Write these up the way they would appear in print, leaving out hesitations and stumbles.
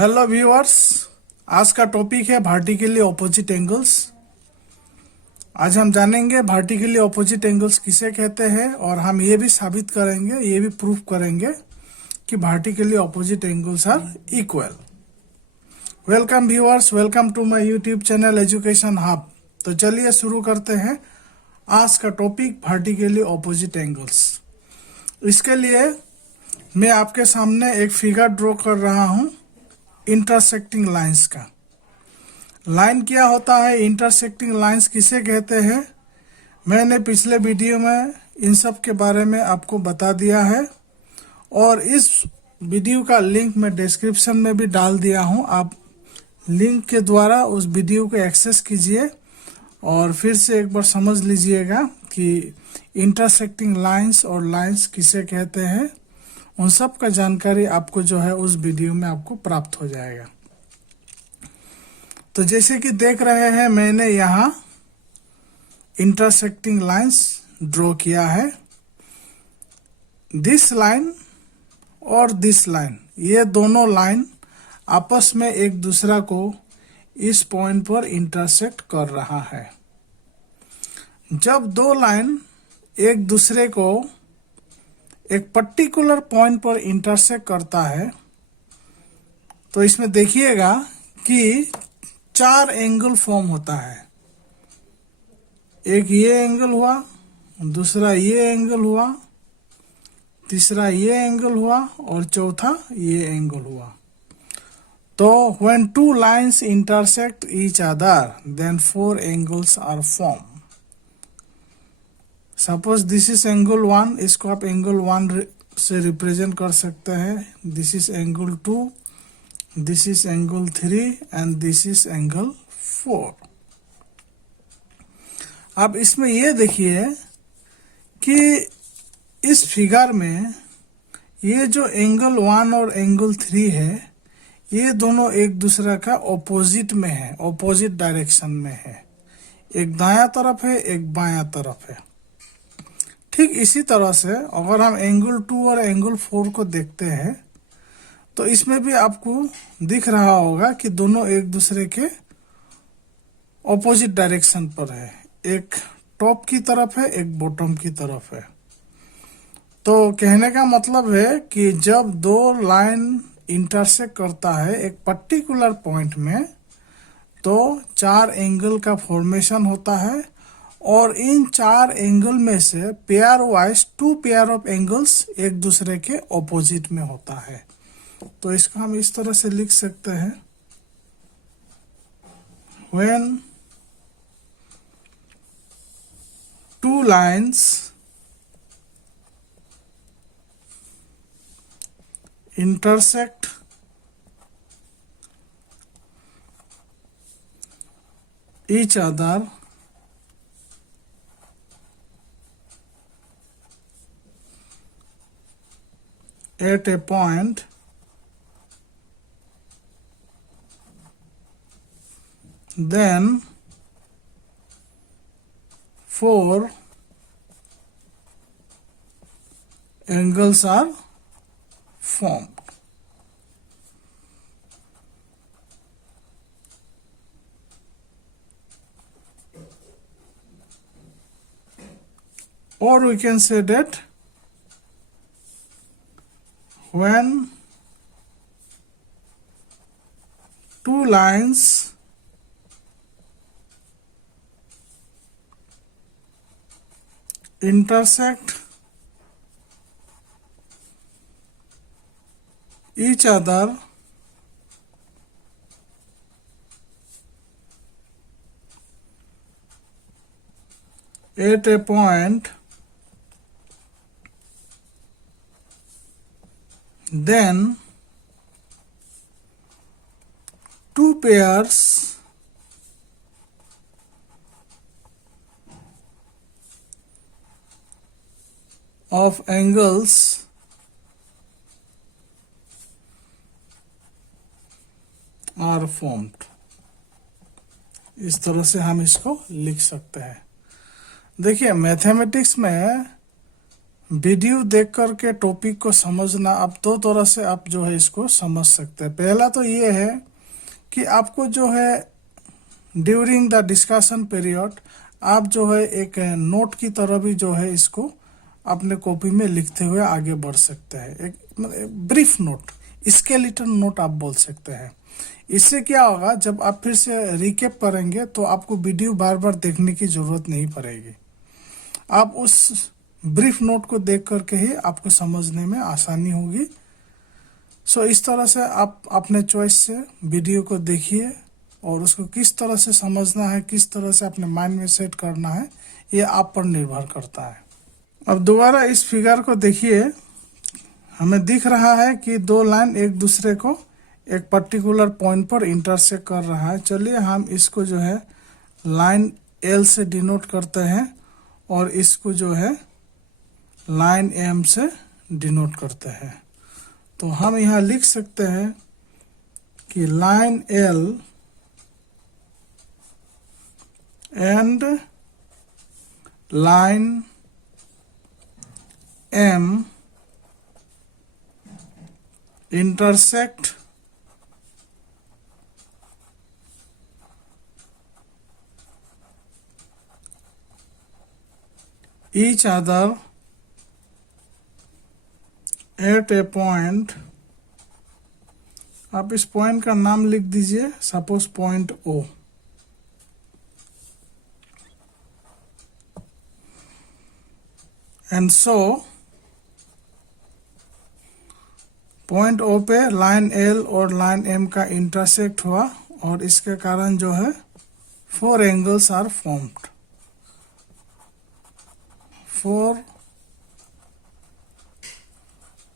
Hello viewers. आज का topic है वर्टिकली ऑपोजिट एंगल्स। आज हम जानेंगे वर्टिकली ऑपोजिट एंगल्स किसे कहते हैं और हम ये भी साबित करेंगे, ये भी प्रूफ करेंगे कि vertically opposite angles are equal. Welcome viewers, welcome to my YouTube channel education hub. तो चलिए शुरू करते हैं आज का टॉपिक वर्टिकली ऑपोजिट एंगल्स। इसके लिए मैं आपके सामने एक फिगर ड्रॉ कर रहा हूं इंटरसेक्टिंग लाइंस का। लाइन क्या होता है, इंटरसेक्टिंग लाइंस किसे कहते हैं, मैंने पिछले वीडियो में इन सब के बारे में आपको बता दिया है और इस वीडियो का लिंक मैं डिस्क्रिप्शन में भी डाल दिया हूं। आप लिंक के द्वारा उस वीडियो को एक्सेस कीजिए और फिर से एक बार समझ लीजिएगा कि इंटरसेक्टिंग लाइंस और लाइंस किसे कहते हैं। उन सब का जानकारी आपको जो है उस वीडियो में आपको प्राप्त हो जाएगा। तो जैसे कि देख रहे हैं, मैंने यहाँ इंटरसेक्टिंग लाइंस ड्रॉ किया है। दिस लाइन और दिस लाइन, ये दोनों लाइन आपस में एक दूसरा को इस पॉइंट पर इंटरसेक्ट कर रहा है। जब दो लाइन एक दूसरे को एक पर्टिकुलर पॉइंट पर इंटरसेक्ट करता है तो इसमें देखिएगा कि चार एंगल फॉर्म होता है। एक ये एंगल हुआ, दूसरा ये एंगल हुआ, तीसरा ये एंगल हुआ और चौथा ये एंगल हुआ। तो when two lines intersect each other, then four angles are formed. Suppose this is angle 1, इसको आप एंगल 1 से रिप्रेजेंट कर सकते हैं। This is angle 2, this is angle 3 and this is angle 4। अब इसमें ये देखिए कि इस फिगर में ये जो एंगल 1 और एंगल 3 है, ये दोनों एक दूसरे का ऑपोजिट में है, ऑपोजिट डायरेक्शन में है। एक दायां तरफ है, एक बायां तरफ है। ठीक इसी तरह से अगर हम एंगल 2 और एंगल 4 को देखते हैं तो इसमें भी आपको दिख रहा होगा कि दोनों एक दूसरे के ऑपोजिट डायरेक्शन पर है। एक टॉप की तरफ है, एक बॉटम की तरफ है। तो कहने का मतलब है कि जब दो लाइन इंटरसेक्ट करता है एक पर्टिकुलर पॉइंट में तो चार एंगल का फॉर्मेशन होता है और इन चार एंगल में से pair wise 2 pair of angles एक दूसरे के ऑपोजिट में होता है। तो इसको हम इस तरह से लिख सकते हैं, when two lines intersect each other at a point, then 4 angles are formed. Or we can say that when two lines intersect each other at a point, then two pairs of angles are formed। इस तरह से हम इसको लिख सकते हैं। देखिए mathematics में वीडियो देख करके टॉपिक को समझना, आप दो तरह से आप जो है इसको समझ सकते हैं। पहला तो ये है कि आपको जो है ड्यूरिंग द डिस्कशन पीरियड आप जो है एक नोट की तरह भी जो है इसको अपने कॉपी में लिखते हुए आगे बढ़ सकते हैं। एक ब्रीफ नोट, स्केलेटन नोट आप बोल सकते हैं। इससे क्या होगा, जब आप फिर से रिकेप करेंगे तो आपको वीडियो बार बार देखने की जरूरत नहीं पड़ेगी। आप उस ब्रीफ नोट को देख करके ही आपको समझने में आसानी होगी। सो इस तरह से आप अपने चॉइस से वीडियो को देखिए और उसको किस तरह से समझना है, किस तरह से अपने माइंड में सेट करना है, ये आप पर निर्भर करता है। अब दोबारा इस फिगर को देखिए, हमें दिख रहा है कि दो लाइन एक दूसरे को एक पर्टिकुलर पॉइंट पर इंटरसेक्ट कर रहा है। चलिए हम इसको जो है लाइन एल से डिनोट करते हैं और इसको जो है लाइन एम से डिनोट करते हैं। तो हम यहाँ लिख सकते हैं कि line L and line M intersect each other at a point। आप इस पॉइंट का नाम लिख दीजिए, suppose point O. And so point O पे लाइन एल और लाइन एम का इंटरसेक्ट हुआ और इसके कारण जो है 4 angles are formed. 4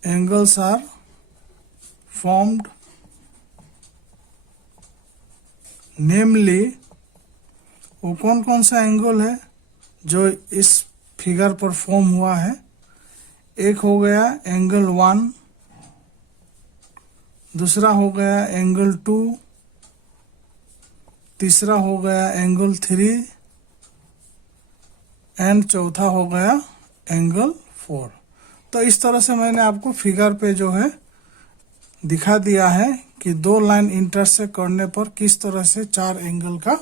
angles are formed, namely वो कौन कौन सा एंगल है जो इस फिगर पर फॉर्म हुआ है। एक हो गया एंगल 1, दूसरा हो गया एंगल 2, तीसरा हो गया एंगल 3 एंड चौथा हो गया एंगल 4। तो इस तरह से मैंने आपको फिगर पे जो है दिखा दिया है कि दो लाइन इंटरसेक्ट करने पर किस तरह से 4 एंगल का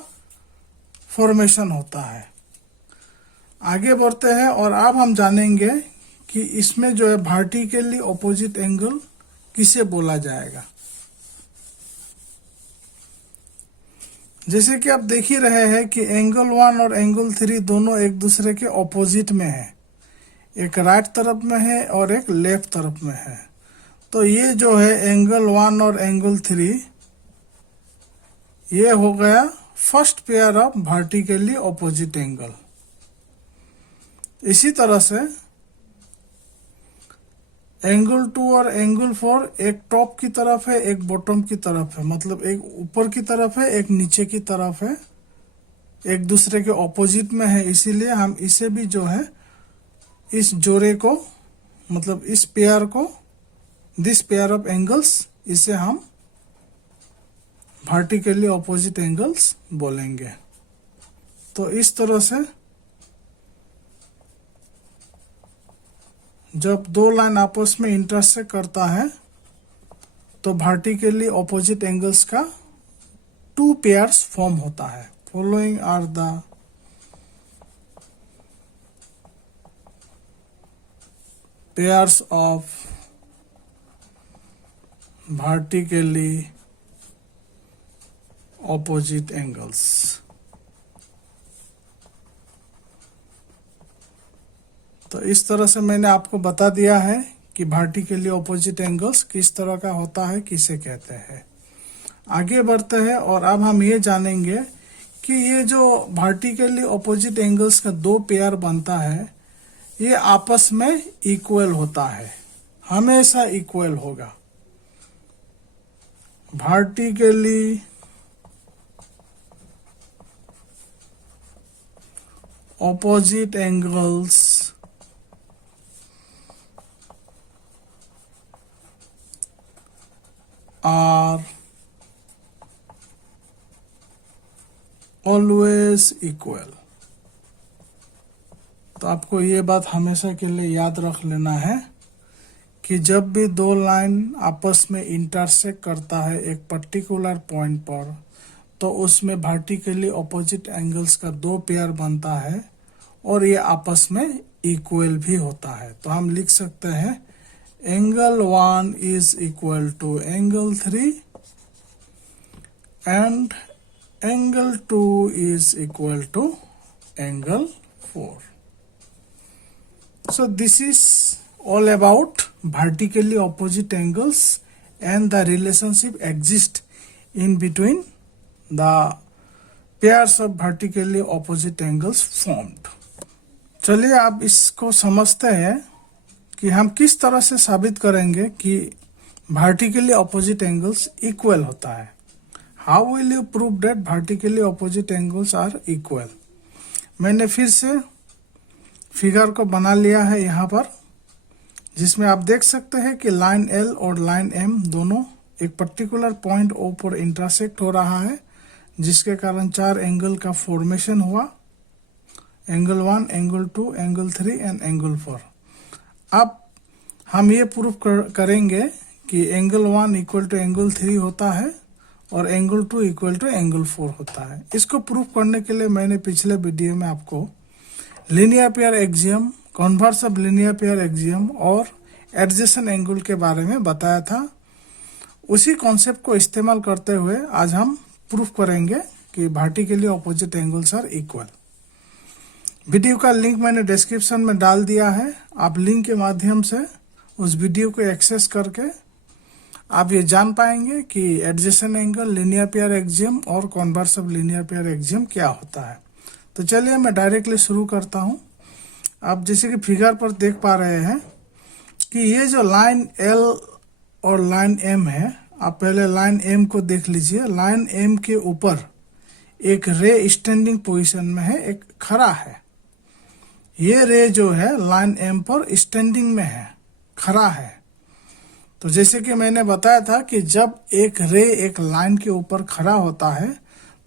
फॉर्मेशन होता है। आगे बढ़ते हैं और अब हम जानेंगे कि इसमें जो है वर्टिकली ऑपोजिट एंगल किसे बोला जाएगा। जैसे कि आप देख ही रहे हैं कि एंगल 1 और एंगल 3 दोनों एक दूसरे के ऑपोजिट में है, एक राइट तरफ में है और एक लेफ्ट तरफ में है। तो ये जो है एंगल 1 और एंगल 3, ये हो गया first pair of vertically opposite angle. इसी तरह से एंगल 2 और एंगल 4 एक टॉप की तरफ है, एक बॉटम की तरफ है, मतलब एक ऊपर की तरफ है, एक नीचे की तरफ है, एक दूसरे के ऑपोजिट में है। इसीलिए हम इसे भी जो है इस जोड़े को, मतलब इस पेयर को, दिस पेयर ऑफ एंगल्स, इसे हम वर्टिकली ऑपोजिट एंगल्स बोलेंगे। तो इस तरह से जब दो लाइन आपस में इंटरसेक्ट करता है तो वर्टिकली ऑपोजिट एंगल्स का 2 पेयर्स फॉर्म होता है। Following are the pairs of vertically opposite angles. तो इस तरह से मैंने आपको बता दिया है कि वर्टिकली ऑपोजिट एंगल्स किस तरह का होता है, किसे कहते हैं। आगे बढ़ते हैं और अब हम ये जानेंगे कि ये जो वर्टिकली ऑपोजिट एंगल्स का 2 पेयर बनता है, ये आपस में इक्वल होता है, हमेशा इक्वल होगा। Vertically opposite angles are always equal। तो आपको ये बात हमेशा के लिए याद रख लेना है कि जब भी दो लाइन आपस में इंटरसेक्ट करता है एक पर्टिकुलर पॉइंट पर, तो उसमें वर्टिकली ऑपोजिट एंगल्स का दो पेयर बनता है और ये आपस में इक्वल भी होता है। तो हम लिख सकते हैं angle 1 is equal to angle 3 and angle 2 is equal to angle 4. So this is all about vertically opposite angles and the relationship exists in between the pairs of vertically opposite angles formed. चलिए आप इसको समझते हैं कि हम किस तरह से साबित करेंगे कि vertically opposite angles equal होता है. How will you prove that vertically opposite angles are equal? मैंने फिर से फिगर को बना लिया है यहाँ पर, जिसमें आप देख सकते हैं कि लाइन L और लाइन M दोनों एक पर्टिकुलर पॉइंट O पर इंटरसेक्ट हो रहा है, जिसके कारण चार एंगल का फॉर्मेशन हुआ, angle 1, angle 2, angle 3 and angle 4. अब हम ये प्रूफ करेंगे कि एंगल 1 इक्वल टू एंगल 3 होता है और एंगल 2 इक्वल टू एंगल 4 होता है. इसको प्रूफ करने के लिए मैंने पिछले वीडियो में आपको linear pair axiom, converse of linear pair axiom और एडजेसेंट एंगल के बारे में बताया था. उसी कॉन्सेप्ट को इस्तेमाल करते हुए आज हम प्रूफ करेंगे कि vertically opposite angles are equal. Video का लिंक मैंने डिस्क्रिप्शन में डाल दिया है. आप लिंक के माध्यम से उस वीडियो को एक्सेस करके आप ये जान पाएंगे कि adjacent angle, linear pair axiom और converse of linear pair axiom क्या होता है. तो चलिए मैं डायरेक्टली शुरू करता हूं. आप जैसे कि फिगर पर देख पा रहे हैं कि ये जो लाइन L और लाइन M है, आप पहले लाइन M को देख लीजिए. लाइन M के ऊपर एक रे स्टैंडिंग पोजीशन में है, एक खड़ा है. ये रे जो है लाइन M पर स्टैंडिंग में है, खड़ा है. तो जैसे कि मैंने बताया था कि जब एक रे एक लाइन के ऊपर खड़ा होता है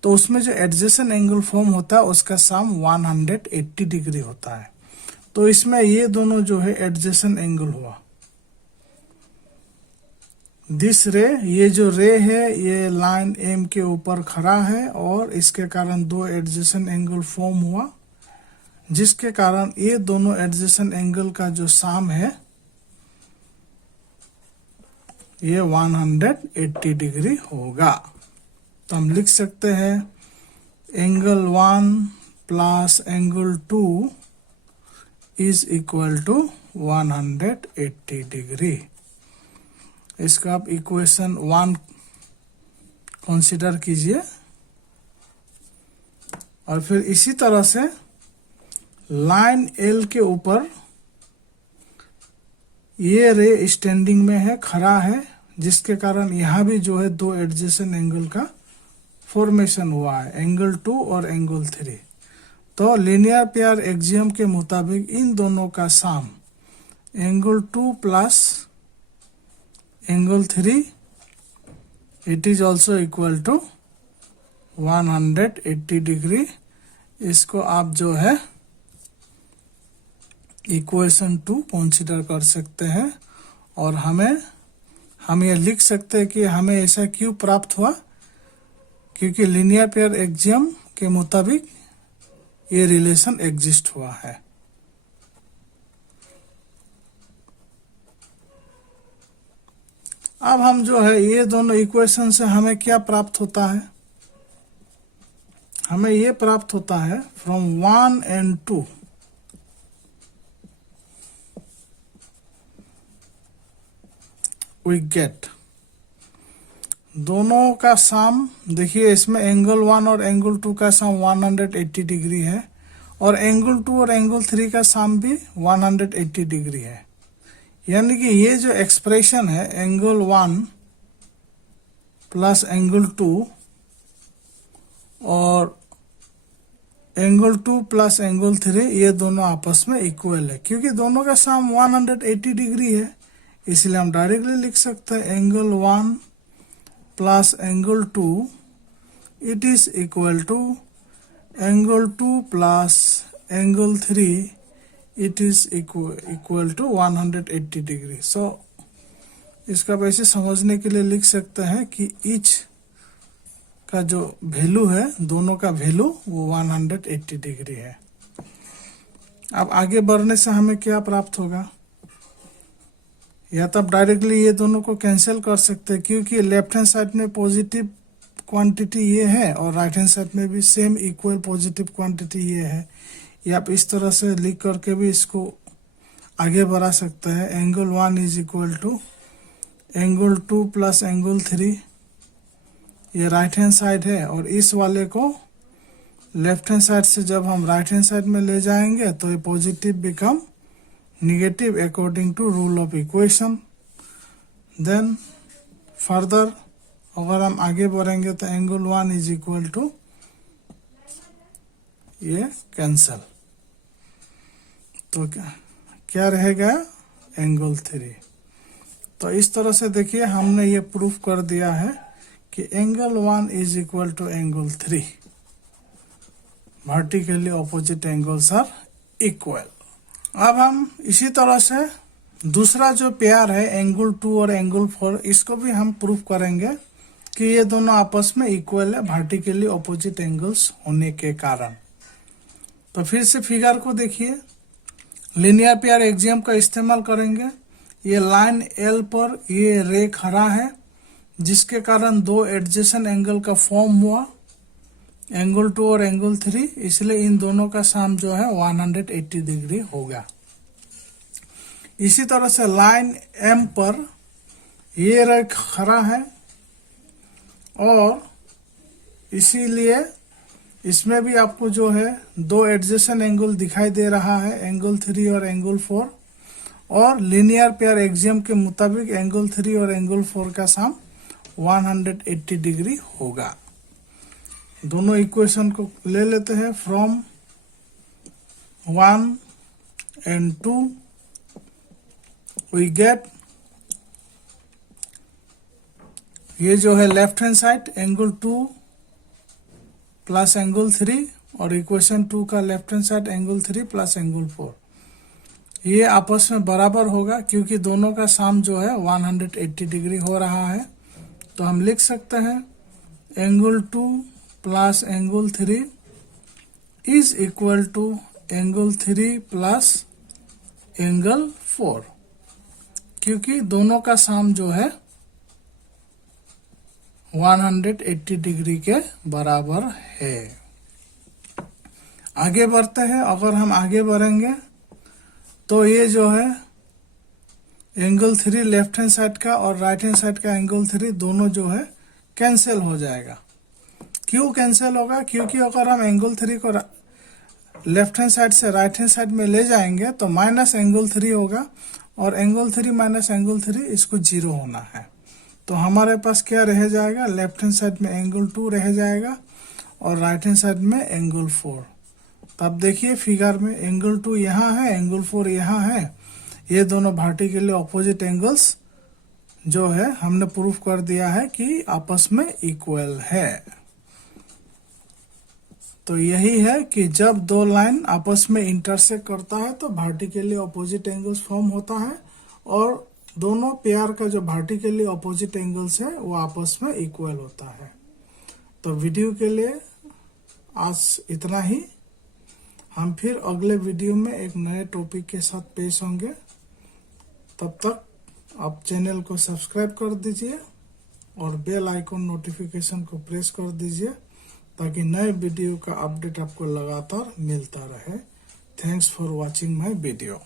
तो उसमें जो एडजेसेंट एंगल फॉर्म होता है उसका सम 180 डिग्री होता है. तो इसमें ये दोनों जो है एडजेसेंट एंगल हुआ. दिस रे, ये जो रे है ये लाइन M के ऊपर खड़ा है और इसके कारण दो एडजेसेंट एंगल फॉर्म हुआ, जिसके कारण ये दोनों एडजेसेंट एंगल का जो सम है ये 180 डिग्री होगा. तो हम लिख सकते हैं angle 1 plus angle 2 is equal to 180 degree. इसका आप इक्वेशन 1 कंसीडर कीजिए और फिर इसी तरह से लाइन L के ऊपर ये रे स्टैंडिंग में है, खड़ा है, जिसके कारण यहाँ भी जो है दो एडजेसेंट एंगल का फॉर्मेशन हुआ है, एंगल 2 और एंगल 3. तो लीनियर पेयर एक्सियम के मुताबिक इन दोनों का sum angle 2 plus angle 3 it is also equal to 180 degree. इसको आप जो है इक्वेशन 2 कंसीडर कर सकते हैं और हम ये लिख सकते हैं कि हमें ऐसा क्यों प्राप्त हुआ, क्योंकि लीनियर पेयर एक्सियम के मुताबिक ये रिलेशन एग्जिस्ट हुआ है. अब हम जो है ये दोनों इक्वेशन से हमें क्या प्राप्त होता है, हमें ये प्राप्त होता है फ्रॉम 1 and 2 वी गेट दोनों का सम. देखिए इसमें एंगल 1 और एंगल 2 का सम 180 डिग्री है और एंगल 2 और एंगल 3 का सम भी 180 डिग्री है. यानी कि ये जो एक्सप्रेशन है एंगल 1 प्लस एंगल 2 और एंगल 2 प्लस एंगल 3 ये दोनों आपस में इक्वल है, क्योंकि दोनों का सम 180 डिग्री है. इसलिए हम डायरेक्टली लिख सकते हैं angle 1 plus angle 2 it is equal to angle 2 plus angle 3 it is equal to 180 degree. So इसका वैसे समझने के लिए लिख सकते हैं कि ईच का जो वैल्यू है, दोनों का वैल्यू वो 180 डिग्री है। अब आगे बढ़ने से हमें क्या प्राप्त होगा, या तो आप डायरेक्टली ये दोनों को कैंसिल कर सकते हैं, क्योंकि लेफ्ट हैंड साइड में पॉजिटिव क्वांटिटी ये है और राइट हैंड साइड में भी सेम इक्वल पॉजिटिव क्वांटिटी ये है। या आप इस तरह से लिख करके भी इसको आगे बढ़ा सकते हैं। Angle 1 is equal to angle 2 plus angle 3, ये राइट हैंड साइड है, और इस वाले को लेफ्ट हैंड साइड से जब हम राइट हैंड साइड में ले जाएंगे तो ये positive become negative according to rule of equation. Then further अगर हम आगे बढ़ेंगे तो एंगल 1 इज इक्वल टू ये कैंसल, तो क्या रहेगा, एंगल 3। तो इस तरह से देखिए हमने ये प्रूफ कर दिया है कि angle 1 is equal to angle 3, vertically opposite angles are equal. अब हम इसी तरह से दूसरा जो पेयर है एंगल 2 और एंगल 4, इसको भी हम प्रूफ करेंगे कि ये दोनों आपस में इक्वल है वर्टिकली ऑपोजिट एंगल्स होने के कारण। तो फिर से फिगर को देखिए, लीनियर पेयर एक्सियम का इस्तेमाल करेंगे। ये लाइन एल पर ये रे खड़ा है, जिसके कारण दो एडजेसेंट एंगल का फॉर्म हुआ, एंगल 2 और एंगल 3, इसलिए इन दोनों का सम जो है 180 डिग्री होगा। इसी तरह से लाइन एम पर ये रे खड़ा है और इसीलिए इसमें भी आपको जो है दो एडजेसेंट एंगल दिखाई दे रहा है, एंगल 3 और एंगल 4, और लीनियर पेयर एक्सियम के मुताबिक एंगल 3 और एंगल 4 का सम 180 डिग्री होगा। दोनों इक्वेशन को ले लेते हैं। फ्रॉम 1 and 2 वी गेट, ये जो है left hand side angle 2 plus angle 3, और इक्वेशन 2 का left hand side angle 3 plus angle 4, ये आपस में बराबर होगा क्योंकि दोनों का सम जो है 180 डिग्री हो रहा है। तो हम लिख सकते हैं angle 2 plus angle 3 is equal to angle 3 plus angle 4, क्योंकि दोनों का सम जो है 180 डिग्री के बराबर है। आगे बढ़ते हैं। अगर हम आगे बढ़ेंगे तो ये जो है एंगल 3 लेफ्ट हैंड साइड का और राइट हैंड साइड का एंगल 3 दोनों जो है कैंसिल हो जाएगा। क्यों कैंसिल होगा? क्योंकि अगर हम एंगल 3 को लेफ्ट हैंड साइड से राइट हैंड साइड में ले जाएंगे तो माइनस एंगल 3 होगा, और एंगल 3 माइनस एंगल 3 इसको 0 होना है। तो हमारे पास क्या रह जाएगा, लेफ्ट हैंड साइड में एंगल 2 रह जाएगा और राइट हैंड साइड में एंगल 4। तब देखिए फिगर में एंगल 2 यहाँ है, एंगल 4 यहाँ है, ये दोनों वर्टिकली ऑपोजिट एंगल्स जो है हमने प्रूफ कर दिया है कि आपस में इक्वल है। तो यही है कि जब दो लाइन आपस में इंटरसेक्ट करता है तो वर्टिकली ऑपोजिट एंगल्स फॉर्म होता है, और दोनों पेयर का जो वर्टिकली ऑपोजिट एंगल्स है वो आपस में इक्वल होता है। तो वीडियो के लिए आज इतना ही। हम फिर अगले वीडियो में एक नए टॉपिक के साथ पेश होंगे। तब तक आप चैनल को सब्सक्राइब कर दीजिए और बेल आइकन नोटिफिकेशन को प्रेस कर दीजिए ताकि नए वीडियो का अपडेट आपको लगातार मिलता रहे। Thanks for watching my video.